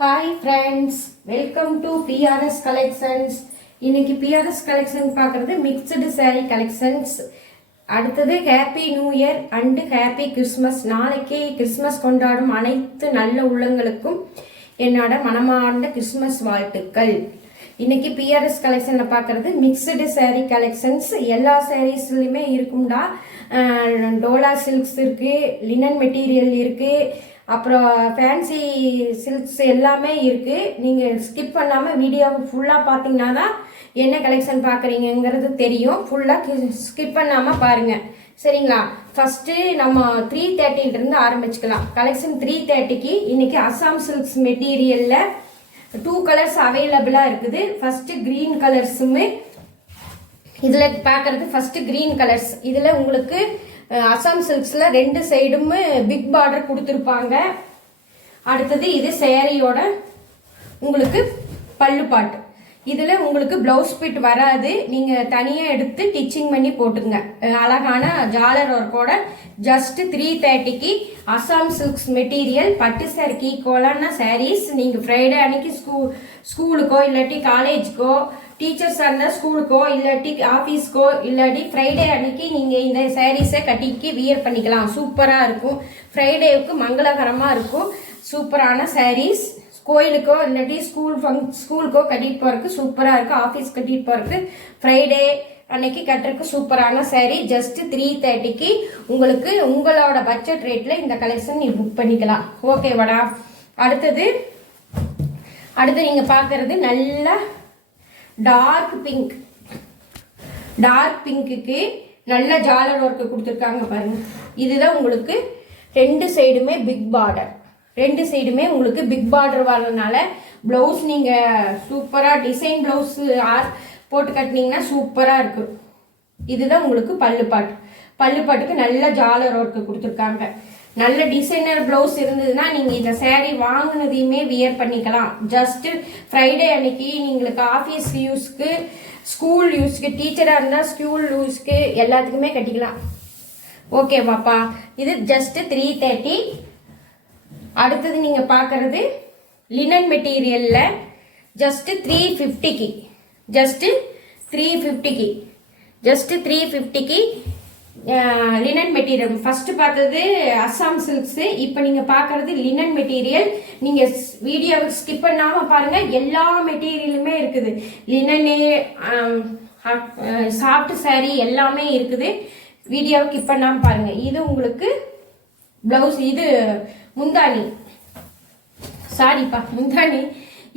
Hi friends, welcome to BRS collections. இன்னைக்கு BRS collection பார்க்குறது mixed sari collections. அடுத்தது happy new year and happy Christmas. நாளைக்கு Christmas கொண்டாடும் அனைத்து நல்ல உள்ளங்களுக்கும் என்னோட மனமார்ந்த கிறிஸ்மஸ் வாழ்த்துக்கள். இன்னைக்கு பிஆர்எஸ் கலெக்ஷனில் பார்க்குறது மிக்சடு சாரீ கலெக்ஷன்ஸ். எல்லா சாரீஸ்லையுமே இருக்கும்டா. டோலா சில்க்ஸ் இருக்குது, லினன் மெட்டீரியல் இருக்குது, அப்புறம் ஃபேன்சி சில்க்ஸ் எல்லாமே இருக்குது. நீங்கள் ஸ்கிப் பண்ணாமல் வீடியோவை ஃபுல்லாக பார்த்தீங்கன்னா தான் என்ன கலெக்ஷன் பார்க்குறீங்கிறது தெரியும். ஃபுல்லாக ஸ்கிப் பண்ணாமல் பாருங்கள், சரிங்களா? ஃபஸ்ட்டு நம்ம 330 ஆரம்பிச்சுக்கலாம். கலெக்ஷன் 330க்கு இன்றைக்கி அசாம் சில்க்ஸ் மெட்டீரியலில் 2 கலர்ஸ் அவைலபிளாக இருக்குது. ஃபஸ்ட்டு க்ரீன் கலர்ஸுமே இதில் பார்க்குறது. First green colours. இதில் உங்களுக்கு அசாம் சில்க்ஸில் 2 சைடும் பிக் பார்டர் கொடுத்துருப்பாங்க. அடுத்தது இது சேரீயோட உங்களுக்கு பல்லு பாட்டு. இதில் உங்களுக்கு ப்ளவுஸ் பிட் வராது, நீங்கள் தனியாக எடுத்து டிச்சிங் பண்ணி போட்டுங்க. அழகான ஜாலர் ஒர்க்கோட ஜஸ்ட் 330க்கு அசாம் சில்க்ஸ் மெட்டீரியல் பட்டு சாரிக்கு ஈக்குவலான சாரீஸ். நீங்கள் ஃப்ரைடே அன்னைக்கு ஸ்கூலுக்கோ இல்லாட்டி காலேஜுக்கோ, டீச்சர்ஸாக இருந்தால் ஸ்கூலுக்கோ இல்லாட்டி ஆஃபீஸ்க்கோ இல்லாட்டி ஃப்ரைடே அன்னைக்கு நீங்கள் இந்த சாரீஸை கட்டிக்கு வியர் பண்ணிக்கலாம். சூப்பராக இருக்கும். ஃப்ரைடேவுக்கு மங்களகரமாக இருக்கும். சூப்பரான சாரீஸ். கோயிலுக்கோ இல்லாட்டி ஸ்கூலுக்கோ கட்டிட்டு போகிறதுக்கு சூப்பராக இருக்கும். ஆஃபீஸ் கட்டிட்டு போகிறதுக்கு ஃப்ரைடே அன்னைக்கு கட்டுறதுக்கு சூப்பரான சாரீ. ஜஸ்ட் 330க்கு உங்களுக்கு உங்களோட பட்ஜெட் ரேட்டில் இந்த கலெக்ஷன் நீ புக் பண்ணிக்கலாம். ஓகேவாடா? அடுத்தது நீங்கள் பார்க்குறது நல்ல டார்க் பிங்க். டார்க் பிங்க்குக்கு நல்ல ஜாலர் ஒர்க்கு கொடுத்துருக்காங்க பாருங்க. இதுதான் உங்களுக்கு 2 சைடுமே பிக் பார்டர். 2 சைடுமே உங்களுக்கு பிக் பார்டர் வர்றதுனால ப்ளவுஸ் நீங்கள் சூப்பராக டிசைன் ப்ளவுஸ் போட்டு கட்டினீங்கன்னா சூப்பராக இருக்கும். இதுதான் உங்களுக்கு பல்லுப்பாட்டு. பல்லுப்பாட்டுக்கு நல்ல ஜாலர் ஒர்க்கு கொடுத்துருக்காங்க. நல்ல டிசைனர் ப்ளவுஸ் இருந்ததுன்னா நீங்கள் இந்த சேரீ வாங்கினதையுமே வியர் பண்ணிக்கலாம். ஜஸ்ட்டு ஃப்ரைடே அன்னைக்கு நீங்களுக்கு ஆஃபீஸ் யூஸ்க்கு, ஸ்கூல் யூஸ்க்கு, டீச்சராக இருந்தால் ஸ்கூல் யூஸ்க்கு எல்லாத்துக்குமே கட்டிக்கலாம். ஓகேவாப்பா? இது ஜஸ்ட்டு 330. அடுத்தது நீங்கள் பார்க்குறது லினன் மெட்டீரியலில் ஜஸ்ட்டு 350க்கு. ஜஸ்ட்டு 350க்கு லினன் மெட்டீரியல். ஃபர்ஸ்ட் பார்த்தது அசாம் சில்க்ஸு. இப்போ நீங்கள் பார்க்குறது லினன் மெட்டீரியல். நீங்கள் வீடியோவை ஸ்கிப் பண்ணாமல் பாருங்கள், எல்லா மெட்டீரியலுமே இருக்குது. லினனு, சாஃப்ட் சாரீ எல்லாமே இருக்குது. வீடியோவை ஸ்கிப் பண்ணாமல் பாருங்கள். இது உங்களுக்கு ப்ளவுஸ், இது முந்தானி, முந்தானி.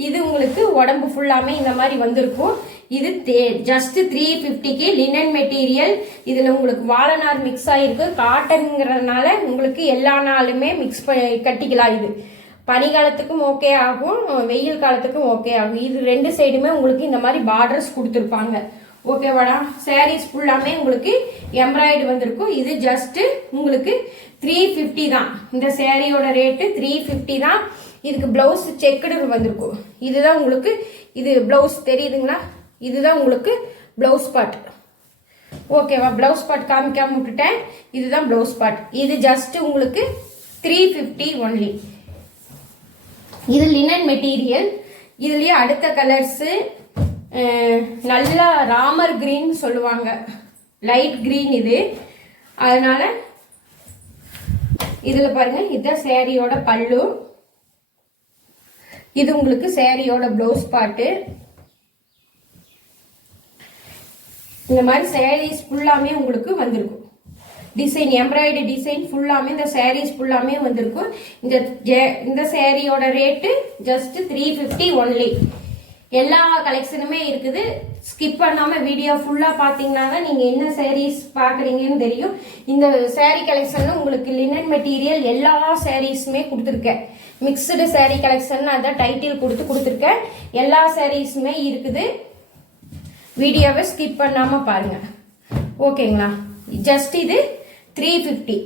இது உங்களுக்கு உடம்பு ஃபுல்லாமே இந்த மாதிரி வந்திருக்கும். இது ஜஸ்ட் 350க்கு லினன் மெட்டீரியல். இதில் உங்களுக்கு வாழைநார் மிக்ஸ் ஆகிருக்கு. காட்டனுங்கிறதுனால உங்களுக்கு எல்லா நாளுமே மிக்ஸ் கட்டிக்கலாம். இது பனிக்காலத்துக்கும் ஓகே ஆகும், வெயில் காலத்துக்கும் ஓகே ஆகும். இது 2 சைடுமே உங்களுக்கு இந்த மாதிரி பார்டர்ஸ் கொடுத்துருப்பாங்க. ஓகேவாடா? சாரீஸ் ஃபுல்லாமே உங்களுக்கு எம்ப்ராய்டு வந்திருக்கும். இது ஜஸ்ட்டு உங்களுக்கு 350 தான். இந்த சாரியோட ரேட்டு 350 தான். இதுக்கு ப்ளவுஸ் செக்குடு வந்திருக்கும். இதுதான் உங்களுக்கு, இது ப்ளவுஸ் தெரியுதுங்களா? இதுதான் உங்களுக்கு ப்ளவுஸ் பார்ட். ஓகேவா? ப்ளவுஸ் பார்ட் காமிக்காம விட்டுட்டேன். இதுதான் ப்ளவுஸ் பார்ட். இது ஜஸ்ட் உங்களுக்கு 350 ஒன்லி. இது லினன் மெட்டீரியல். இதுலயே அடுத்த கலர்ஸு நல்லா ராமர் கிரீன் சொல்லுவாங்க, லைட் கிரீன் இது. அதனால இதில் பாருங்க, இதுதான் சேரீயோட பல்லு. இது உங்களுக்கு சேரீயோட ப்ளவுஸ் பார்ட்டு. இந்த மாதிரி சாரீஸ் ஃபுல்லாமே உங்களுக்கு வந்திருக்கும். டிசைன், எம்ப்ராய்டரி டிசைன் ஃபுல்லாமே இந்த சாரீஸ் ஃபுல்லாமே வந்திருக்கும். இந்த சாரியோட ரேட்டு ஜஸ்ட் 350 ஒன்லி. எல்லா கலெக்ஷனுமே இருக்குது. ஸ்கிப் பண்ணாமல் வீடியோ ஃபுல்லாக பார்த்தீங்கன்னா தான் நீங்கள் என்ன சாரீஸ் பார்க்குறீங்கன்னு தெரியும். இந்த சாரீ கலெக்ஷனில் உங்களுக்கு லினன் மெட்டீரியல் எல்லா சாரீஸுமே கொடுத்துருக்கேன். மிக்சடு சாரீ கலெக்ஷன் அதான் டைட்டில் கொடுத்துருக்கேன். எல்லா சாரீஸுமே இருக்குது. வீடியோவை ஸ்கிப் பண்ணாமல் பாருங்கள். ஓகேங்களா? ஜஸ்ட் இது 350.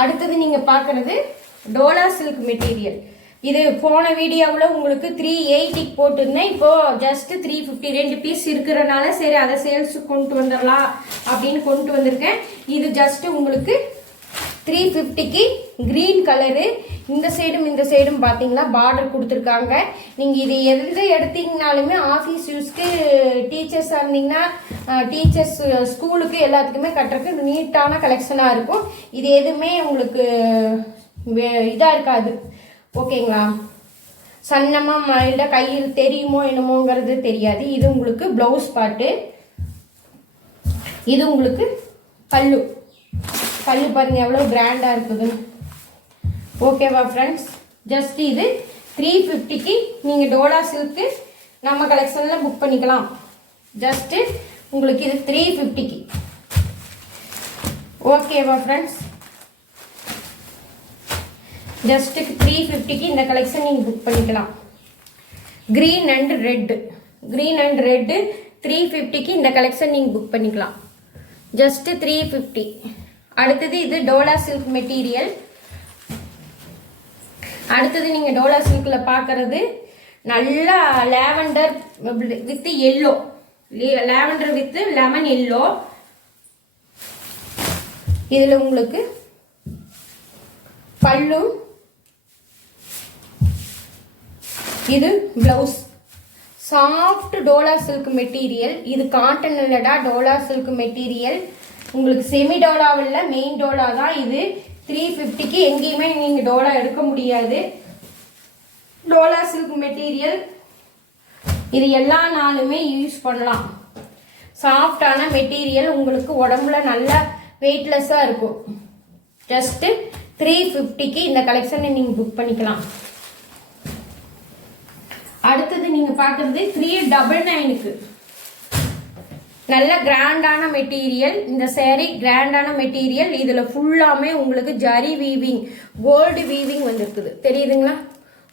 அடுத்தது நீங்கள் பார்க்குறது டோலா சில்க் மெட்டீரியல். இது போன வீடியோவில் உங்களுக்கு 380 போட்டிருந்தேன். இப்போது ஜஸ்ட் 350 2 பீஸ் இருக்கிறனால சரி அதை சேல்ஸுக்கு கொண்டு வந்துடலாம் அப்படின்னு கொண்டு வந்திருக்கேன். இது ஜஸ்ட் உங்களுக்கு 350க்கு க்ரீன் கலரு. இந்த சைடும் பார்த்தீங்கன்னா பார்டர் கொடுத்துருக்காங்க. நீங்கள் இது எது எடுத்தீங்கனாலுமே ஆஃபீஸ் யூஸ்க்கு டீச்சர்ஸாக இருந்தீங்கன்னா டீச்சர்ஸ் ஸ்கூலுக்கு எல்லாத்துக்குமே கட்டுறதுக்கு நீட்டான கலெக்ஷனாக இருக்கும். இது எதுவுமே உங்களுக்கு இதாக இருக்காது. ஓகேங்களா? சன்னமாக மைல்டாக கையில் தெரியுமோ என்னமோங்கிறது தெரியாது. இது உங்களுக்கு ப்ளவுஸ் பாட்டு. இது உங்களுக்கு பல்லு பாருங்க எவ்வளோ கிராண்டாக இருக்குது. ஓகேவா ஃப்ரெண்ட்ஸ்? ஜஸ்ட் இது 350க்கு நீங்கள் டோலா சில்க்கு நம்ம கலெக்ஷனில் புக் பண்ணிக்கலாம். ஜஸ்ட்டு உங்களுக்கு இது 350க்கு. ஓகேவா ஃப்ரெண்ட்ஸ்? ஜஸ்ட்டு 350க்கு இந்த கலெக்ஷன் நீங்கள் புக் பண்ணிக்கலாம். க்ரீன் அண்ட் ரெட்டு 350க்கு இந்த கலெக்ஷன் நீங்கள் புக் பண்ணிக்கலாம். ஜஸ்ட்டு 350. அடுத்தது இது டோலா சில்க் மெட்டீரியல். அடுத்தது நீங்கள் டோலா சில்கில் பார்க்குறது நல்லா lavender with yellow, lavender with lemon yellow. இதில் உங்களுக்கு பல்லு, இது blouse. Soft Dola silk material. இது காட்டன் இல்லடா, டோலா சில்க் மெட்டீரியல். உங்களுக்கு செமி டோலாவில் மெயின் டோலா தான் இது. 350க்கு எங்கேயுமே நீங்கள் டோலா எடுக்க முடியாது. டோலா சில்க் மெட்டீரியல் இது எல்லா நாளுமே யூஸ் பண்ணலாம். சாஃப்டான மெட்டீரியல், உங்களுக்கு உடம்புல நல்லா வெயிட்லெஸ்ஸாக இருக்கும். ஜஸ்ட்டு 350க்கு இந்த கலெக்ஷனை நீங்கள் புக் பண்ணிக்கலாம். அடுத்தது நீங்கள் பார்க்குறது 399க்கு நல்ல கிராண்டான மெட்டீரியல். இந்த சேரீ கிராண்டான மெட்டீரியல். இதில் ஃபுல்லாமே உங்களுக்கு ஜரி வீவிங், கோல்டு வீவிங் வந்திருக்குது. தெரியுதுங்களா?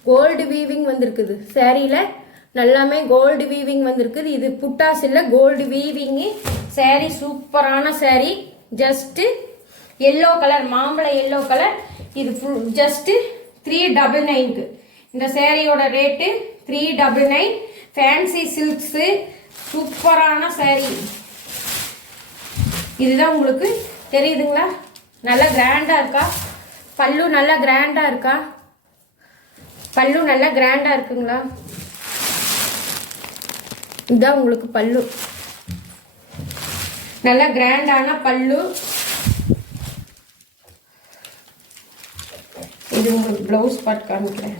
கோல்டு வீவிங் வந்திருக்குது சேரீயில். நல்லாமே கோல்டு வீவிங் வந்திருக்குது. இது புட்டாஸ் இல்லை, கோல்டு வீவிங்கு. சேரீ சூப்பரான சேரீ. ஜஸ்ட்டு எல்லோ கலர், மாம்பழ எல்லோ கலர். இது ஃபுல் ஜஸ்ட்டு 399க்கு. இந்த சேரீயோட ரேட்டு 399. ஃபேன்சி சில்க்ஸு, சூப்பரான சேரீ. இதுதான் உங்களுக்கு தெரியுதுங்களா? நல்லா கிராண்டாக இருக்கா? பல்லு நல்லா கிராண்டாக இருக்கா? பல்லு நல்லா கிராண்டாக இருக்குங்களா? இதுதான் உங்களுக்கு பல்லு. நல்லா கிராண்டான பல்லு. இது உங்களுக்கு ப்ளவுஸ் பார்ட் காமிக்கிறேன்.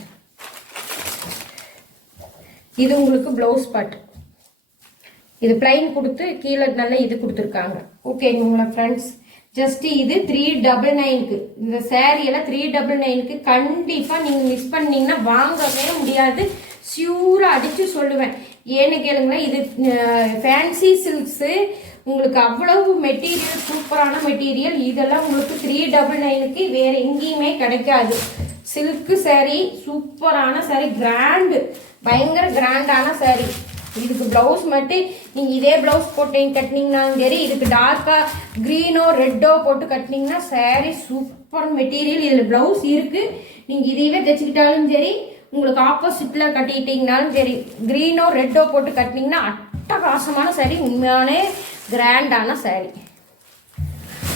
இது உங்களுக்கு ப்ளவுஸ் பார்ட். இது பிளைன் கொடுத்து கீழே நல்ல இது கொடுத்துருக்காங்க. ஓகேங்களா ஃப்ரெண்ட்ஸ்? ஜஸ்ட் இது 399க்கு. இந்த சேரீயெல்லாம் 399க்கு கண்டிப்பாக நீங்கள் மிஸ் பண்ணீங்கன்னா வாங்கவே முடியாது. ஷியூராக அடித்து சொல்லுவேன். ஏன்னு கேளுங்களேன், இது ஃபேன்சி சில்க்ஸு. உங்களுக்கு அவ்வளவு மெட்டீரியல், சூப்பரான மெட்டீரியல். இதெல்லாம் உங்களுக்கு 399க்கு வேறு எங்கேயுமே கிடைக்காது. சில்க்கு சேரீ, சூப்பரான சேரீ, கிராண்டு, பயங்கர கிராண்டான சேரீ. இதுக்கு ப்ளவுஸ் மட்டும் நீங்கள் இதே ப்ளவுஸ் போட்டு கட்டினீங்கன்னாலும் சரி, இதுக்கு டார்க்காக க்ரீனோ ரெட்டோ போட்டு கட்டினீங்கன்னா சேரீ சூப்பர் மெட்டீரியல். இதில் ப்ளவுஸ் இருக்குது. நீங்கள் இதையவே தைச்சிக்கிட்டாலும் சரி, உங்களுக்கு ஆப்போசிட்டில் கட்டிக்கிட்டிங்கனாலும் சரி, க்ரீனோ ரெட்டோ போட்டு கட்டினீங்கன்னா அட்டகாசமான சேரீ, உண்மையான கிராண்டான சேரீ.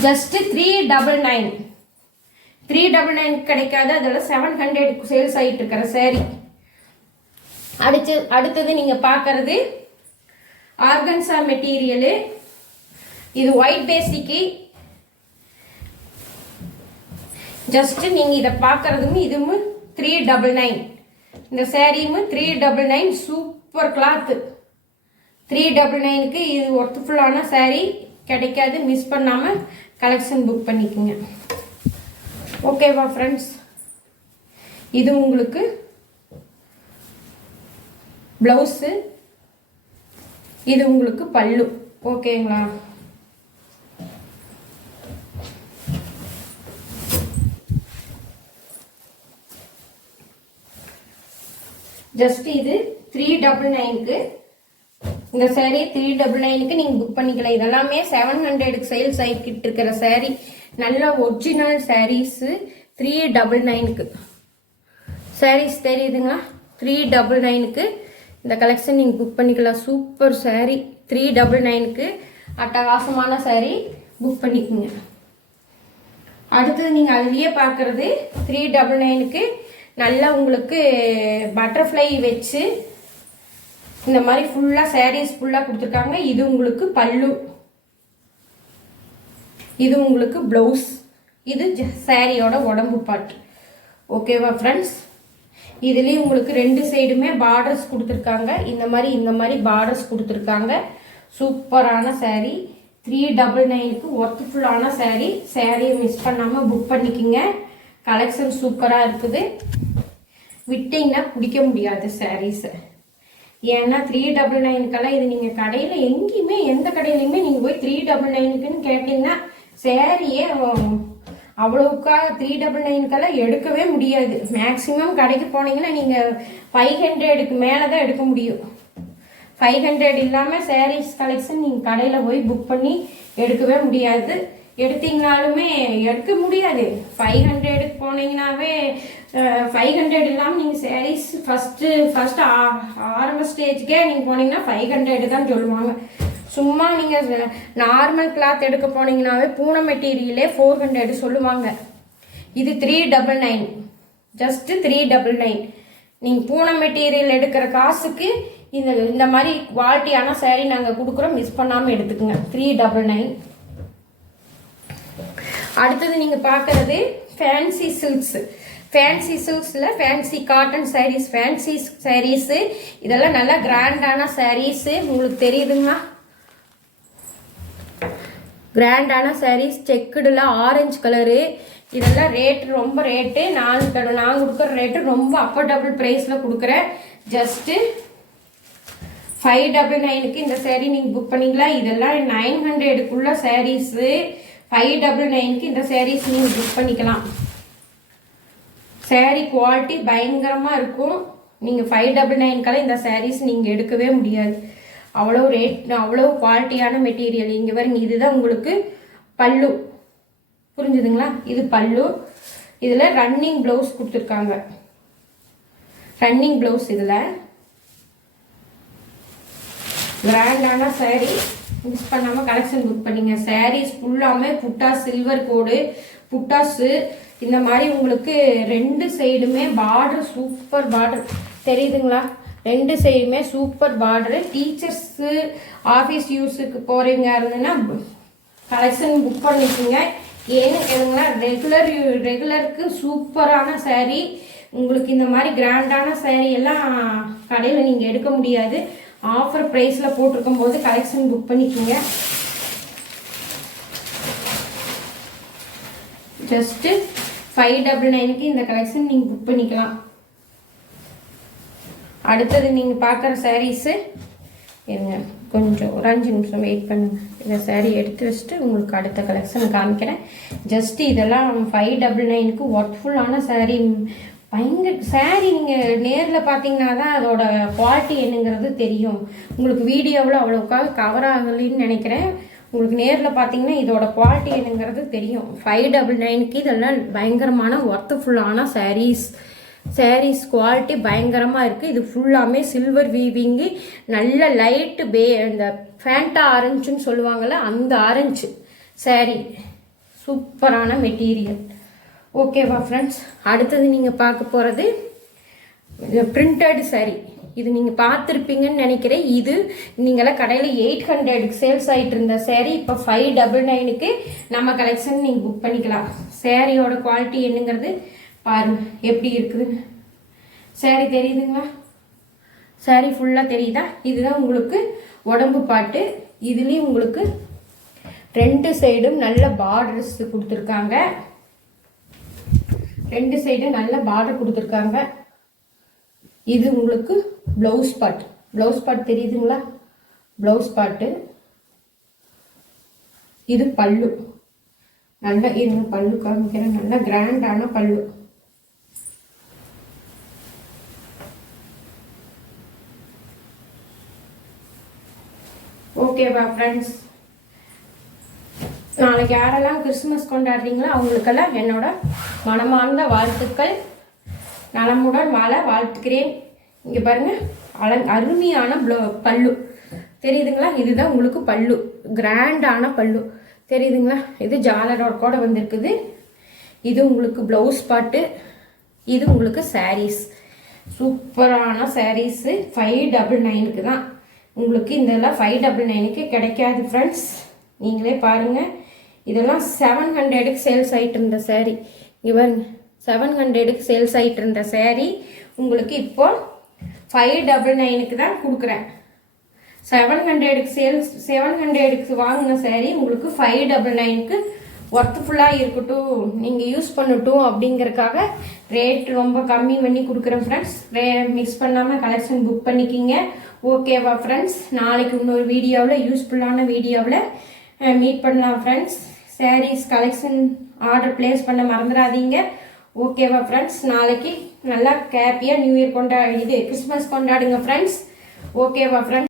ஜஸ்ட்டு 399. 399 கிடைக்காது. அதெல்லாம் 700 சேல்ஸ் ஆகிட்டு இருக்கிற சேரீ. அடுத்தது நீங்கள் பார்க்கறது ஆர்கன்சா மெட்டீரியலு. இது ஒயிட் பேசிக்கு. ஜஸ்ட் நீங்கள் இதை பார்க்கறதும் இதுவும் 399. இந்த சேரீயும் 399. Super cloth. 399க்கு இது ஒர்த்ஃபுல்லான சேரீ கிடைக்காது. மிஸ் பண்ணாமல் கலெக்ஷன் புக் பண்ணிக்கோங்க. ஓகேவா ஃப்ரெண்ட்ஸ்? இது உங்களுக்கு ப்ளவுஸு, இது உங்களுக்கு பல்லு. ஓகேங்களா? ஜஸ்ட் இது 399க்கு. இந்த சேரீ 399க்கு நீங்கள் புக் பண்ணிக்கலாம். இதெல்லாமே 700க்கு சேல்ஸ் ஆகிக்கிட்டு இருக்கிற சேரீ. நல்ல ஒரிஜினல் சாரீஸு 399க்கு. சாரீஸ் தெரியுதுங்களா? 399க்கு இந்த கலெக்ஷன் நீங்கள் புக் பண்ணிக்கலாம். சூப்பர் சாரீ 399க்கு. அட்டகாசமான சாரீ புக் பண்ணிக்கோங்க. அடுத்தது நீங்கள் அதுலேயே பார்க்குறது 399க்கு நல்லா உங்களுக்கு பட்டர்ஃப்ளை வச்சு இந்த மாதிரி ஃபுல்லாக சாரீஸ் ஃபுல்லாக கொடுத்துருக்காங்க. இது உங்களுக்கு பல்லு, இது உங்களுக்கு ப்ளவுஸ், இது சாரியோட உடம்பு பாட்டு. ஓகேவா ஃப்ரெண்ட்ஸ்? இதுலேயும் உங்களுக்கு 2 சைடுமே பார்டர்ஸ் கொடுத்துருக்காங்க. இந்த மாதிரி பார்டர்ஸ் கொடுத்துருக்காங்க. சூப்பரான சாரீ. 399க்கு ஒர்த்ஃபுல்லான சாரீ. சாரியை மிஸ் பண்ணாமல் புக் பண்ணிக்கிங்க. கலெக்ஷன் சூப்பராக இருக்குது. விட்டிங்கன்னா பிடிக்க முடியாது சாரீஸை. ஏன்னா 399க்கெல்லாம் இது நீங்கள் கடையில் எங்கேயுமே எந்த கடையிலையுமே நீங்கள் போய் 399க்குன்னு கேட்டிங்கன்னா சாரியே அவ்வளோக்கா 399க்கெல்லாம் எடுக்கவே முடியாது. மேக்ஸிமம் கடைக்கு போனீங்கன்னா நீங்கள் 500க்கு மேலே தான் எடுக்க முடியும். 500 இல்லாமல் சாரீஸ் கலெக்ஷன் நீங்கள் கடையில் போய் புக் பண்ணி எடுக்கவே முடியாது. எடுத்தீங்கனாலுமே எடுக்க முடியாது. 500க்கு போனீங்கன்னாவே 500 இல்லாமல் நீங்கள் சாரீஸ் ஃபஸ்ட்டு ஆரம்ப ஸ்டேஜ்க்கே நீங்கள் போனீங்கன்னா 500 தான் சொல்லுவாங்க. சும்மா நீங்கள் நார்மல் கிளாத் எடுக்க போனீங்கன்னாவே பூனை மெட்டீரியலே 400 சொல்லுவாங்க. இது 399, ஜஸ்ட்டு 399. நீங்கள் பூனை மெட்டீரியல் எடுக்கிற காசுக்கு இந்த மாதிரி குவாலிட்டியான சாரீ நாங்கள் கொடுக்குறோம். மிஸ் பண்ணாமல் எடுத்துக்கோங்க. 399. அடுத்தது நீங்கள் பார்க்குறது ஃபேன்சி சில்க்ஸு. ஃபேன்சி சில்க்ஸில் fancy cotton sarees, fancy sarees இதெல்லாம் நல்லா கிராண்டான சாரீஸு. உங்களுக்கு தெரியுதுங்களா? கிராண்டான சாரீஸ், செக்குடில் ஆரஞ்சு கலரு. இதெல்லாம் ரேட்டு ரொம்ப ரேட்டு. நான் கொடுக்குற ரேட்டு ரொம்ப அஃபோர்டபுள் ப்ரைஸில் கொடுக்குறேன். ஜஸ்ட்டு 599க்கு இந்த சாரீ நீங்கள் புக் பண்ணிக்கலாம். இதெல்லாம் 900க்குள்ள சாரீஸு. 599க்கு இந்த சாரீஸ் நீங்கள் புக் பண்ணிக்கலாம். சாரீ குவாலிட்டி பயங்கரமாக இருக்கும். நீங்கள் 599க்கெல்லாம் இந்த சாரீஸ் நீங்கள் எடுக்கவே முடியாது. அவ்வளோ ரேட், அவ்வளோ குவாலிட்டியான மெட்டீரியல். இங்கே பாருங்க, இதுதான் உங்களுக்கு பல்லு. புரிஞ்சுதுங்களா? இது பல்லு. இதில் ரன்னிங் ப்ளவுஸ் கொடுத்துருக்காங்க. Running blouse. இதில் கிராண்டான சாரீ. மிஸ் பண்ணாமல் கலெக்ஷன் புக் பண்ணிங்க. சாரீஸ் ஃபுல்லாமே புட்டா, சில்வர் கோடு புட்டாஸு. இந்த மாதிரி உங்களுக்கு 2 சைடுமே பார்டர், சூப்பர் பார்டர். தெரியுதுங்களா? 2 சைடுமே சூப்பர் பார்டரு. டீச்சர்ஸு, ஆஃபீஸ் யூஸுக்கு போகிறீங்க இருந்ததுன்னா கலெக்ஷன் புக் பண்ணிக்கோங்க. ஏன்னு கேளுங்களா, ரெகுலருக்கு சூப்பரான சாரீ. உங்களுக்கு இந்த மாதிரி கிராண்டான சாரீ எல்லாம் கடையில் நீங்கள் எடுக்க முடியாது. ஆஃபர் ப்ரைஸில் போட்டிருக்கும் போது கலெக்ஷன் புக் பண்ணிக்கோங்க. ஜஸ்ட்டு 599க்கு இந்த கலெக்ஷன் நீங்கள் புக் பண்ணிக்கலாம். அடுத்தது நீங்கள் பார்க்குற சாரீஸு இருங்க, கொஞ்சம் ஒரு 5 நிமிஷம் வெயிட் பண்ணுங்க. இந்த சாரீ எடுத்து வச்சுட்டு உங்களுக்கு அடுத்த கலெக்ஷன் காமிக்கிறேன். ஜஸ்ட்டு இதெல்லாம் 599க்கு ஒர்க்ஃபுல்லான சாரீ. பயங்கர சாரீ. நீங்கள் நேரில் பார்த்தீங்கன்னா தான் அதோட குவாலிட்டி என்னங்கிறது தெரியும். உங்களுக்கு வீடியோவில் அவ்வளோக்காக கவர் ஆகலைன்னு நினைக்கிறேன். உங்களுக்கு நேரில் பார்த்தீங்கன்னா இதோட குவாலிட்டி என்னங்கிறது தெரியும். 599க்கு இதெல்லாம் பயங்கரமான ஒர்த்ஃபுல்லான சாரீஸ். சாரீஸ் குவாலிட்டி பயங்கரமாக இருக்குது. இது ஃபுல்லாமே சில்வர் வீவிங்கு. நல்ல லைட்டு இந்த ஃபேண்டா ஆரஞ்சுன்னு சொல்லுவாங்கள்ல, அந்த ஆரஞ்சு சாரீ. சூப்பரான மெட்டீரியல். ஓகேவா ஃப்ரெண்ட்ஸ்? அடுத்தது நீங்கள் பார்க்க போகிறது பிரிண்டட் சாரீ. இது நீங்கள் பார்த்துருப்பீங்கன்னு நினைக்கிறேன். இது நீங்களாம் கடையில் 800க்கு சேல்ஸ் ஆகிட்டு இருந்த சாரீ இப்போ 599க்கு நம்ம கலெக்ஷன் நீங்கள் புக் பண்ணிக்கலாம். சாரியோட குவாலிட்டி என்னங்கிறது பாருங்க எப்படி இருக்குது. சாரீ தெரியுதுங்களா? சாரீ ஃபுல்லாக தெரியுதா? இதுதான் உங்களுக்கு உடம்பு பாட்டு. இதுலேயும் உங்களுக்கு 2 சைடும் நல்ல பார்டர்ஸ் கொடுத்துருக்காங்க. 2 சைடும் நல்ல பார்டர் கொடுத்துருக்காங்க. இது உங்களுக்கு ப்ளவுஸ் பார்ட். ப்ளவுஸ் பார்ட் தெரியுதுங்களா? Blouse part. இது பல்லு. நல்ல இருங்க பல்லு காமிக்கிறேன். நல்ல கிராண்டான பல்லு. ஓகேவா ஃப்ரெண்ட்ஸ்? நாளைக்கு யாரெல்லாம் கிறிஸ்துமஸ் கொண்டாடுறீங்களோ அவங்களுக்கெல்லாம் என்னோட மனமார்ந்த வாழ்த்துக்கள். நலமுடன் வாழ வாழ்த்துக்கிறேன். இங்கே பாருங்கள், அருமையான பல்லு தெரியுதுங்களா? இதுதான் உங்களுக்கு பல்லு. கிராண்டான பல்லு தெரியுதுங்களா? இது ஜாலரோட கூட வந்திருக்குது. இது உங்களுக்கு ப்ளவுஸ் பாட்டு, இது உங்களுக்கு சாரீஸ். சூப்பரான சாரீஸு 599க்கு தான். உங்களுக்கு இதெல்லாம் 599க்கு கிடைக்காது ஃப்ரெண்ட்ஸ். நீங்களே பாருங்கள். இதெல்லாம் 700க்கு சேல்ஸ் ஆகிட்டு இருந்த சாரீ. இங்கே பாருங்க, 700க்கு சேல்ஸ் ஆகிட்டு இருந்த சாரீ உங்களுக்கு இப்போ 599க்கு தான் கொடுக்குறேன். 700க்கு வாங்கின சாரீ உங்களுக்கு 599க்கு ஒர்த்ஃபுல்லாக இருக்கட்டும், நீங்கள் யூஸ் பண்ணட்டும் அப்படிங்கிறதுக்காக ரேட் ரொம்ப கம்மி பண்ணி கொடுக்குறேன் ஃப்ரெண்ட்ஸ். மிஸ் பண்ணாமல் கலெக்ஷன் புக் பண்ணிக்கிங்க. ஓகேவா ஃப்ரெண்ட்ஸ்? நாளைக்கு இன்னொரு வீடியோவில், யூஸ்ஃபுல்லான வீடியோவில் மீட் பண்ணலாம் friends. Saris collection order place பண்ண மறந்துடாதீங்க. ஓகேவா ஃப்ரெண்ட்ஸ்? நாளைக்கு நல்லா ஹாப்பியாக நியூ இயர் கிறிஸ்மஸ் கொண்டாடுங்க ஃப்ரெண்ட்ஸ். ஓகேவா ஃப்ரெண்ட்ஸ்?